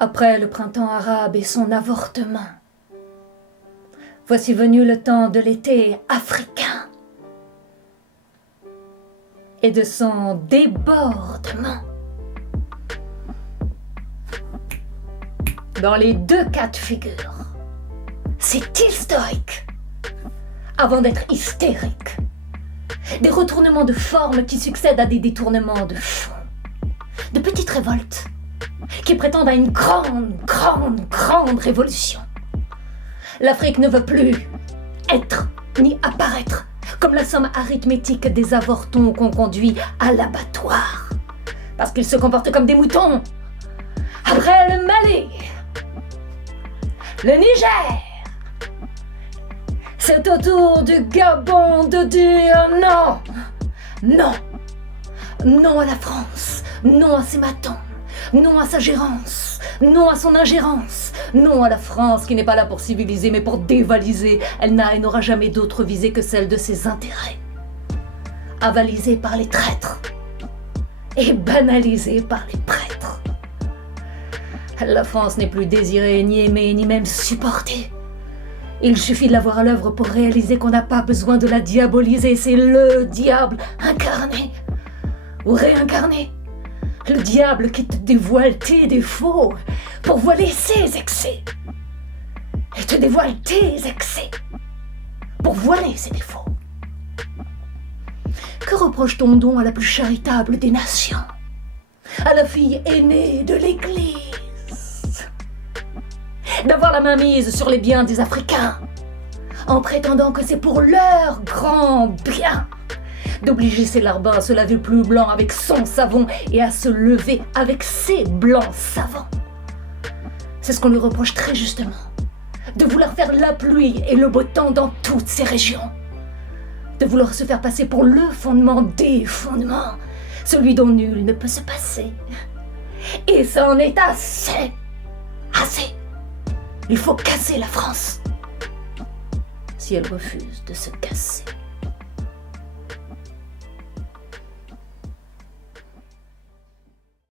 Après le printemps arabe et son avortement, voici venu le temps de l'été africain et de son débordement. Dans les deux cas de figure, c'est historique avant d'être hystérique. Des retournements de forme qui succèdent à des détournements de fond. De petites révoltes qui prétendent à une grande révolution. L'Afrique ne veut plus être ni apparaître comme la somme arithmétique des avortons qu'on conduit à l'abattoir. Parce qu'ils se comportent comme des moutons. Après le Mali, le Niger, c'est au tour du Gabon de dire non. Non. Non à la France. Non à ses matons. Non à sa gérance. Non à son ingérence. Non à la France qui n'est pas là pour civiliser mais pour dévaliser. Elle n'a et n'aura jamais d'autre visée que celle de ses intérêts. Avalisée par les traîtres et banalisée par les prêtres. La France n'est plus désirée, ni aimée, ni même supportée. Il suffit de la voir à l'œuvre pour réaliser qu'on n'a pas besoin de la diaboliser. C'est le diable incarné ou réincarné. Le diable qui te dévoile tes défauts pour voiler ses excès. Et te dévoile tes excès pour voiler ses défauts. Que reproche-t-on donc à la plus charitable des nations, à la fille aînée de l'Église, d'avoir la main mise sur les biens des Africains, en prétendant que c'est pour leur grand bien, d'obliger ses larbins à se laver plus blanc avec son savon et à se lever avec ses blancs savants. C'est ce qu'on lui reproche très justement, de vouloir faire la pluie et le beau temps dans toutes ces régions, de vouloir se faire passer pour le fondement des fondements, celui dont nul ne peut se passer. Et ça en est assez. Assez. Il faut casser la France, si elle refuse de se casser.